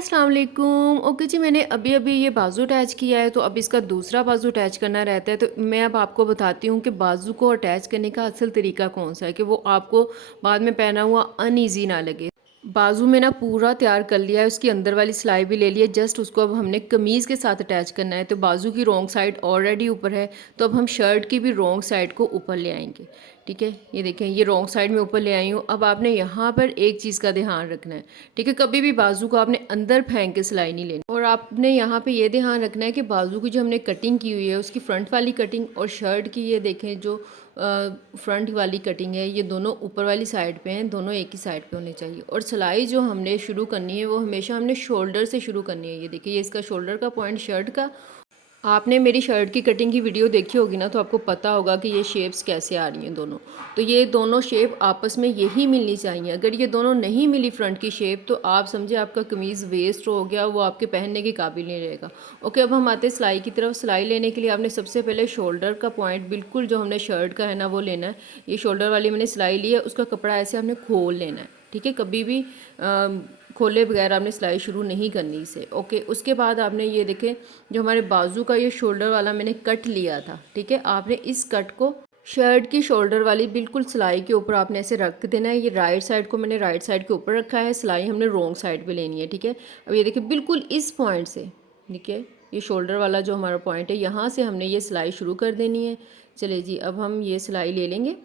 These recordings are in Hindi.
अस्सलाम वालेकुम। ओके जी, मैंने अभी अभी ये बाजू अटैच किया है, तो अब इसका दूसरा बाजू अटैच करना रहता है। तो मैं अब आपको बताती हूँ कि बाजू को अटैच करने का असल तरीका कौन सा है कि वो आपको बाद में पहना हुआ अनईजी ना लगे। बाजू में ना पूरा तैयार कर लिया है, उसकी अंदर वाली सिलाई भी ले ली है। जस्ट उसको अब हमने कमीज़ के साथ अटैच करना है। तो बाजू की रॉन्ग साइड ऑलरेडी ऊपर है, तो अब हम शर्ट की भी रॉन्ग साइड को ऊपर ले आएंगे। ठीक है, ये देखें, ये रॉन्ग साइड में ऊपर ले आई हूँ। अब आपने यहाँ पर एक चीज़ का ध्यान रखना है। ठीक है, कभी भी बाजू को आपने अंदर फेंक के सिलाई नहीं लेनी। और आपने यहाँ पे ये ध्यान रखना है कि बाजू की जो हमने कटिंग की हुई है, उसकी फ्रंट वाली कटिंग और शर्ट की ये देखें जो फ्रंट वाली कटिंग है, ये दोनों ऊपर वाली साइड पे हैं, दोनों एक ही साइड पे होने चाहिए। और सिलाई जो हमने शुरू करनी है वो हमेशा हमने शोल्डर से शुरू करनी है। ये देखिए, ये इसका शोल्डर का पॉइंट शर्ट का। आपने मेरी शर्ट की कटिंग की वीडियो देखी होगी ना, तो आपको पता होगा कि ये शेप्स कैसे आ रही हैं दोनों। तो ये दोनों शेप आपस में यही मिलनी चाहिए। अगर ये दोनों नहीं मिली फ्रंट की शेप, तो आप समझे आपका कमीज़ वेस्ट हो गया, वो आपके पहनने के काबिल नहीं रहेगा। ओके, अब हम आते हैं सिलाई की तरफ। सिलाई लेने के लिए आपने सबसे पहले शोल्डर का पॉइंट बिल्कुल जो हमने शर्ट का है ना वो लेना है। ये शोल्डर वाली मैंने सिलाई ली है, उसका कपड़ा ऐसे हमने खोल लेना है। ठीक है, कभी भी खोले बगैर आपने सिलाई शुरू नहीं करनी इसे। ओके, उसके बाद आपने ये देखें, जो हमारे बाजू का ये शोल्डर वाला मैंने कट लिया था, ठीक है, आपने इस कट को शर्ट की शोल्डर वाली बिल्कुल सिलाई के ऊपर आपने ऐसे रख देना है। ये राइट साइड को मैंने राइट साइड के ऊपर रखा है, सिलाई हमने रॉन्ग साइड पे लेनी है। ठीक है, अब ये देखिए बिल्कुल इस पॉइंट से, ठीक है, ये शोल्डर वाला जो हमारा पॉइंट है, यहाँ से हमने ये सिलाई शुरू कर देनी है। चलिए जी, अब हम ये सिलाई ले लेंगे।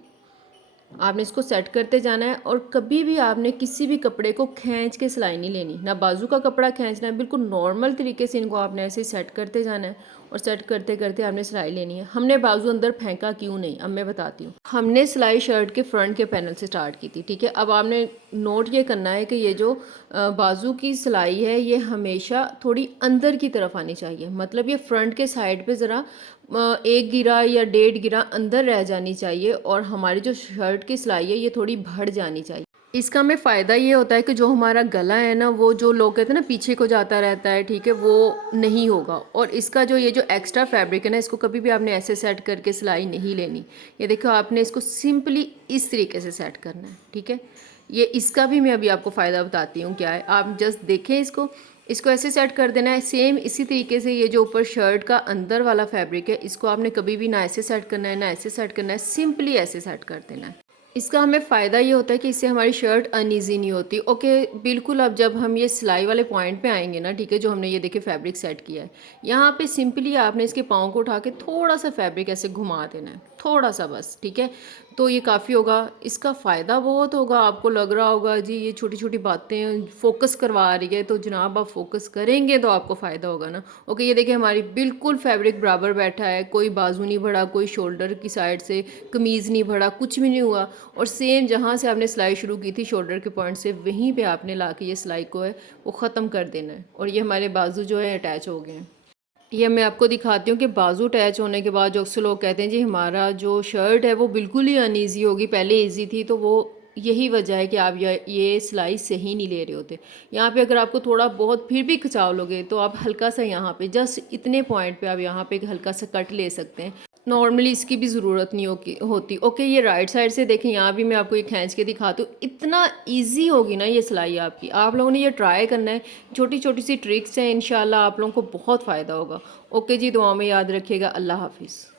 आपने इसको सेट करते जाना है और कभी भी आपने किसी भी कपड़े को खींच के सिलाई नहीं लेनी, ना बाजू का कपड़ा खींचना है। बिल्कुल नॉर्मल तरीके से इनको आपने ऐसे सेट करते जाना है और सेट करते करते आपने सिलाई लेनी है। हमने बाजू अंदर फेंका क्यों नहीं, अब मैं बताती हूँ। हमने सिलाई शर्ट के फ्रंट के पैनल से स्टार्ट की थी। ठीक है, अब आपने नोट ये करना है कि ये जो बाजू की सिलाई है, ये हमेशा थोड़ी अंदर की तरफ आनी चाहिए। मतलब ये फ्रंट के साइड पे ज़रा एक गिरा या डेढ़ गिरा अंदर रह जानी चाहिए, और हमारी जो शर्ट की सिलाई है ये थोड़ी बढ़ जानी चाहिए। इसका हमें फ़ायदा ये होता है कि जो हमारा गला है ना, वो जो लोग कहते हैं ना पीछे को जाता रहता है, ठीक है, वो नहीं होगा। और इसका जो ये जो एक्स्ट्रा फैब्रिक है ना, इसको कभी भी आपने ऐसे सेट करके सिलाई नहीं लेनी। ये देखो, आपने इसको सिंपली इस तरीके से सेट करना है। ठीक है, ये इसका भी मैं अभी आपको फ़ायदा बताती हूँ क्या है। आप जस्ट देखें, इसको ऐसे सेट कर देना है। सेम इसी तरीके से ये जो ऊपर शर्ट का अंदर वाला फैब्रिक है, इसको आपने कभी भी ना ऐसे सेट करना है ना ऐसे सेट करना है, सिंपली ऐसे सेट कर देना है। इसका हमें फ़ायदा ये होता है कि इससे हमारी शर्ट अनईजी नहीं होती। ओके, बिल्कुल। अब जब हम ये सिलाई वाले पॉइंट पे आएंगे ना, ठीक है, जो हमने ये देखिए फैब्रिक सेट किया है, यहाँ पे सिंपली आपने इसके पाँव को उठा के थोड़ा सा फैब्रिक ऐसे घुमा देना है, थोड़ा सा बस। ठीक है, तो ये काफ़ी होगा। इसका फ़ायदा बहुत होगा। आपको लग रहा होगा जी ये छोटी छोटी बातें फोकस करवा रही है, तो जनाब आप फोकस करेंगे तो आपको फ़ायदा होगा ना। ओके, ये देखिए हमारी बिल्कुल फैब्रिक बराबर बैठा है, कोई बाजू नहीं बढ़ा, कोई शोल्डर की साइड से कमीज़ नहीं बढ़ा, कुछ भी नहीं हुआ। और सेम जहाँ से आपने सिलाई शुरू की थी शोल्डर के पॉइंट से, वहीं पे आपने ला के ये सिलाई को है वो ख़त्म कर देना है। और ये हमारे बाजू जो है अटैच हो गए हैं। ये मैं आपको दिखाती हूँ कि बाजू अटैच होने के बाद जो अक्सर लोग कहते हैं जी हमारा जो शर्ट है वो बिल्कुल ही अनईजी होगी, पहले ईजी थी, तो वो यही वजह है कि आप ये सिलाई सही नहीं ले रहे होते। यहाँ पे अगर आपको थोड़ा बहुत फिर भी खिंचाव लोगे, तो आप हल्का सा यहाँ पे जस्ट इतने पॉइंट पे आप यहाँ पे एक हल्का सा कट ले सकते हैं। नॉर्मली इसकी भी ज़रूरत नहीं होती। ओके, ये राइट साइड से देखें, यहाँ भी मैं आपको ये खींच के दिखाती हूँ। इतना इजी होगी ना ये सिलाई आपकी। आप लोगों ने ये ट्राई करना है, छोटी छोटी सी ट्रिक्स हैं, इंशाल्लाह आप लोगों को बहुत फ़ायदा होगा। ओके जी, दुआ में याद रखिएगा। अल्लाह हाफिज़।